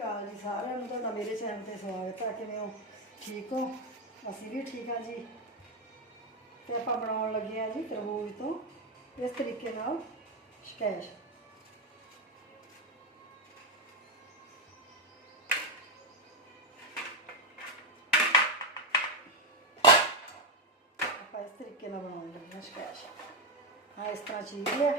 ਅਕਾਲ ਜੀ ਸਾਰਿਆਂ ਨੂੰ, ਤੁਹਾਡਾ ਮੇਰੇ ਚੈਨਲ ਤੇ ਸਵਾਗਤ ਹੈ, ਕਿਵੇਂ ਹੋ? ਠੀਕ ਹੋ? ਅਸੀਂ ਵੀ ਠੀਕ ਹਾਂ ਜੀ। ਤੇ ਆਪਾਂ ਬਣਾਉਣ ਲੱਗੇ ਹਾਂ ਜੀ ਤਰਬੂਜ ਤੋਂ, ਇਸ ਤਰੀਕੇ ਨਾਲ ਸਕੈਸ਼ ਆਪਾਂ ਇਸ ਤਰੀਕੇ ਨਾਲ ਬਣਾਉਣ ਲੱਗੇ ਹਾਂ ਸਕੈਸ਼ ਹਾਂ, ਇਸ ਤਰ੍ਹਾਂ ਚੀਜ਼ ਹੈ।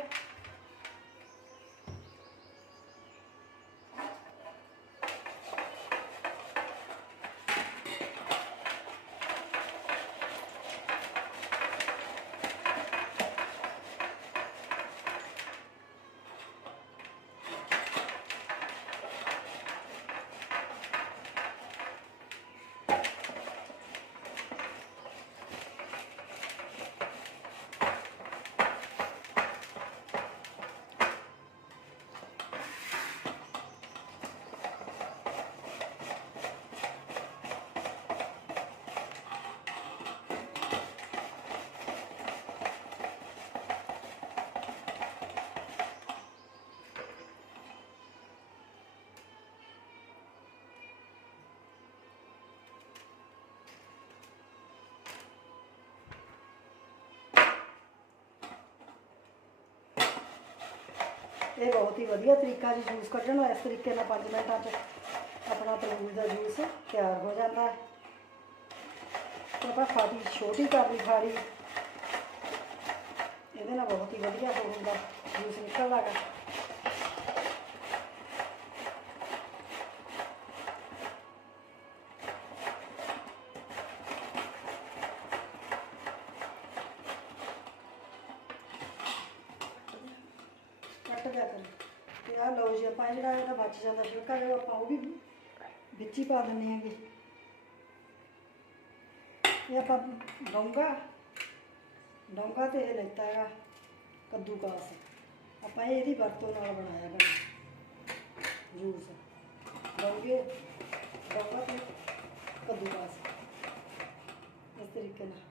ਇਹ ਬਹੁਤ ਹੀ ਵਧੀਆ ਤਰੀਕਾ ਜੀ ਜੂਸ ਕੱਢਣ ਦਾ ਇਸ ਤਰੀਕੇ ਨਾਲ 5 ਮਿੰਟਾਂ 'ਚ ਆਪਣਾ ਤਰਬੂਜ ਦਾ ਜੂਸ ਤਿਆਰ ਹੋ ਜਾਂਦਾ ਹੈ। ਆਪਾਂ ਫਾੜੀ, ਛੋਟੀ ਕਰ ਲਈ ਫਾੜੀ। ਇਹਦੇ ਨਾਲ ਬਹੁਤ ਹੀ ਵਧੀਆ ਹੋ ਜਾਂਦਾ ਜੂਸ ਨਿਕਲਦਾ ਹੈਗਾ। ਕੱਟ ਦਿਆ ਕਰ ਤੇ ਆਹ ਲਓ ਜੀ, ਆਪਾਂ ਜਿਹੜਾ ਇਹਦਾ ਬਚ ਜਾਂਦਾ ਛਿਲਕਾ ਜਿਹੜਾ ਆਪਾਂ ਉਹ ਵੀ ਵਿੱਚ ਹੀ ਪਾ ਦਿੰਦੇ ਆਂਗੇ ਇਹ ਆਪਾਂ ਡੋਂਗਾ ਡੋਂਗਾ ਤੇ ਇਹ ਲੈਤਾ ਹੈਗਾ ਕੱਦੂ ਕਾਸ ਆਪਾਂ ਇਹਦੀ ਵਰਤੋਂ ਨਾਲ ਬਣਾਇਆ ਹੈਗਾ। ਜੂਸ। ਡੋਂਗੇ, ਡੋਂਗਾ ਤੇ ਕੱਦੂ ਕਾਸ ਇਸ ਤਰੀਕੇ ਨਾਲ।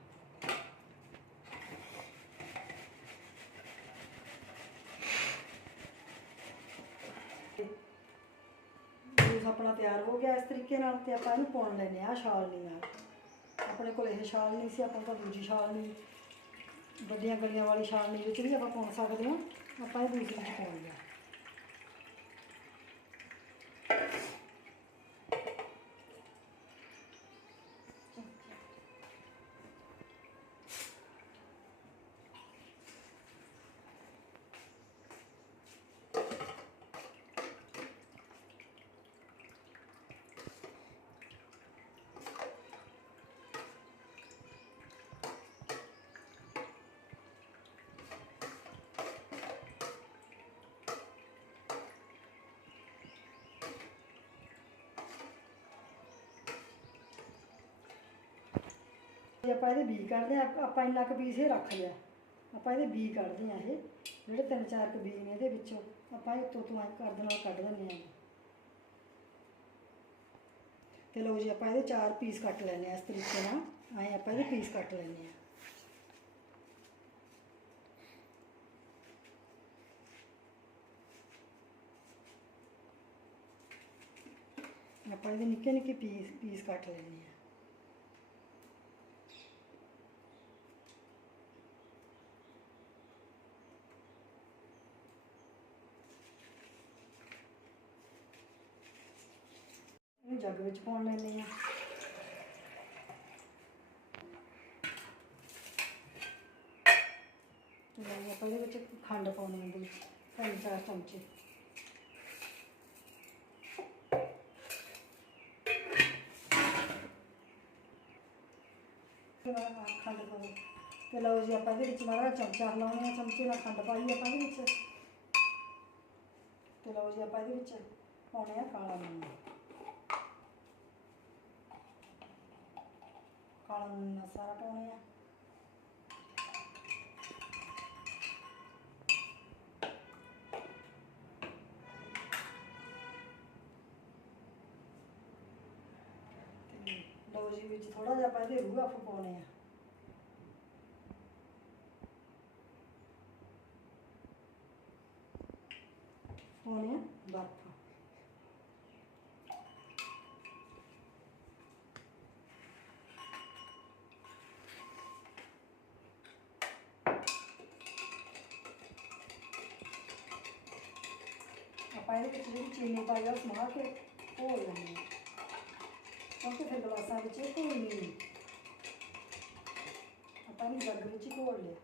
ਜੂਸ ਆਪਣਾ ਤਿਆਰ ਹੋ ਗਿਆ ਇਸ ਤਰੀਕੇ ਨਾਲ ਤੇ ਆਪਾਂ ਇਹਨੂੰ ਪੁਣ ਲੈਨੇ ਆ ਛਾਲਣੀ ਨਾਲ ਆਪਣੇ ਕੋਲ ਇਹ ਛਾਲ ਨਹੀਂ ਸੀ, ਆਪਾਂ ਕੋਲ ਦੂਜੀ ਛਾਲ ਨਹੀਂ ਵੱਡੀਆਂ ਗਲੀਆਂ ਵਾਲੀ ਛਾਲਣੀ ਵਿੱਚ ਵੀ ਆਪਾਂ ਪੁਣ ਸਕਦੇ ਹਾਂ। ਆਪਾਂ ਇਹ ਦੂਸਰੀ ਵਿੱਚ ਪਾਉਣੀ ਆ ਜੇ ਆਪਾਂ ਇਹਦੇ ਬੀ ਕੱਢਦੇ ਆ ਆਪਾਂ ਇੰਨਾ ਕੁ ਪੀਸ ਇਹ ਰੱਖ ਲਿਆ। ਆਪਾਂ ਇਹਦੇ ਬੀ ਕੱਢਦੇ ਆ ਇਹ, ਜਿਹੜੇ ਤਿੰਨ ਚਾਰ ਕੁ ਬੀ ਨੇ ਇਹਦੇ ਵਿੱਚੋਂ, ਆਪਾਂ ਇਹ ਤੋਂ ਤੋਂ ਐਂ ਕਰਦੇ ਨਾਲ ਕੱਢ ਦਿੰਦੇ ਆ ਤੇ ਲਓ ਜੀ, ਆਪਾਂ ਇਹਦੇ ਚਾਰ ਪੀਸ ਕੱਟ ਲੈਣੇ ਆ ਇਸ ਤਰੀਕੇ ਨਾਲ, ਐਂ ਆਪਾਂ ਇਹਦੇ ਪੀਸ ਕੱਟ ਲੈਣੇ ਆ ਆਪਾਂ ਇਹਦੇ ਨਿੱਕੇ ਨਿੱਕੇ ਪੀਸ ਪੀਸ ਕੱਟ ਲੈਣੇ ਆ ਇਹ ਜੱਗ ਵਿੱਚ ਪਾਉਣ ਲੈਂਦੇ ਆ ਤੇ ਆਪਾਂ ਇਹਦੇ ਵਿੱਚ ਖੰਡ ਪਾਉਣੀ ਇਹਦੇ ਵਿੱਚ, ਤਿੰਨ ਚਾਰ ਚਮਚੇ। ਖੰਡ ਪਾਓ ਤੇ ਲਓ ਜੀ, ਆਪਾਂ ਇਹਦੇ ਵਿੱਚ ਮਾੜਾ ਚਮਚਾ ਹਿਲਾਉਣੇ ਆ ਚਮਚੇ ਨਾਲ ਖੰਡ ਪਾਈ ਆਪਾਂ ਇਹਦੇ ਵਿੱਚ। ਤੇ ਲਓ ਜੀ, ਆਪਾਂ ਇਹਦੇ ਵਿੱਚ ਪਾਉਣੇ ਆ ਕਾਲਾ ਲੂਣ। ਕਾਲਾ ਸਾਰਾ ਪਾਉਣੇ ਆ। ਤੇ ਲਓ ਜੀ, ਵਿੱਚ ਥੋੜਾ ਜਿਹਾ ਪਹਿਲੇ ਇਹਦੇ ਰੂਹ ਆਫ ਪਾਉਣੇ ਆ। ਪਾਉਣੇ ਆ ਬਰਫ। ਆਪਾਂ ਇਹਦੇ ਵਿੱਚ ਜਿਹੜੀ ਚੀਨੀ ਪਾਈ ਆ ਉਹ ਸਮਾ ਕੇ ਘੋਲ ਲੈਣੀ ਹਾਂ ਕਿਉਂਕਿ ਫਿਰ ਗਲਾਸਾਂ ਵਿੱਚ ਘੋਲਣੀ ਨਹੀਂ ਆਪਾਂ ਇਹਨੂੰ ਜੱਗ ਵਿੱਚ ਘੋਲ ਲਿਆ।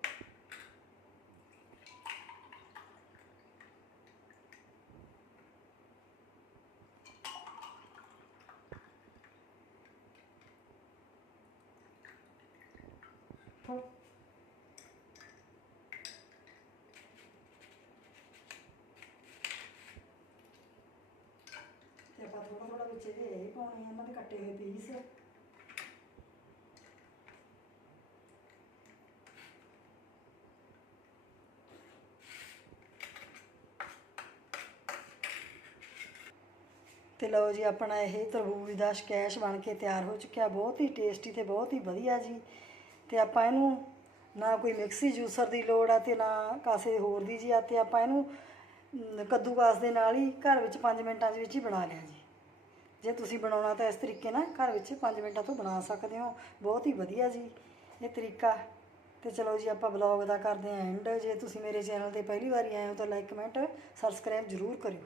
ਹਾਂ ਤੇ ਆਪਾਂ ਥੋੜਾ ਥੋੜਾ ਵਿੱਚ ਇਹ ਪਾਉਣੇ ਆ ਇਹਨਾਂ ਦੇ ਕੱਟੇ ਹੋਏ ਪੀਸ ਤੇ ਲਓ ਜੀ ਆਪਣਾ ਇਹ ਤਰਬੂਜ ਦਾ ਸਕੈਸ਼ ਬਣ ਕੇ ਤਿਆਰ ਹੋ ਚੁੱਕਿਆ ਬਹੁਤ ਹੀ ਟੇਸਟੀ ਤੇ ਬਹੁਤ ਹੀ ਵਧੀਆ ਜੀ। ਤੇ ਆਪਾਂ ਇਹਨੂੰ ਨਾ ਕੋਈ ਮਿਕਸੀ ਜੂਸਰ ਦੀ ਲੋੜ ਆ ਤੇ ਨਾ ਕਾਸੇ ਹੋਰ ਦੀ ਜੀ ਆ ਤੇ ਆਪਾਂ ਇਹਨੂੰ ਅਮ, ਕੱਦੂਕਾਸ ਦੇ ਨਾਲ ਹੀ ਘਰ ਵਿੱਚ 5 ਮਿੰਟਾਂ ਦੇ ਵਿੱਚ ਹੀ ਬਣਾ ਲਿਆ ਜੀ। ਜੇ ਤੁਸੀਂ ਬਣਾਉਣਾ ਤਾਂ ਇਸ ਤਰੀਕੇ ਨਾਲ ਘਰ ਵਿੱਚ 5 ਮਿੰਟਾਂ ਤੋਂ ਬਣਾ ਸਕਦੇ ਹੋ। ਬਹੁਤ ਹੀ ਵਧੀਆ ਜੀ ਇਹ ਤਰੀਕਾ। ਤੇ ਚਲੋ ਜੀ, ਆਪਾਂ ਬਲੌਗ ਦਾ ਕਰਦੇ ਹਾਂ ਐਂਡ ਜੇ ਤੁਸੀਂ ਮੇਰੇ ਚੈਨਲ ਤੇ ਪਹਿਲੀ ਵਾਰੀ ਆਏ ਹੋ ਤਾਂ ਲਾਈਕ ਕਮੈਂਟ ਸਬਸਕ੍ਰਾਈਬ ਜ਼ਰੂਰ ਕਰਿਓ।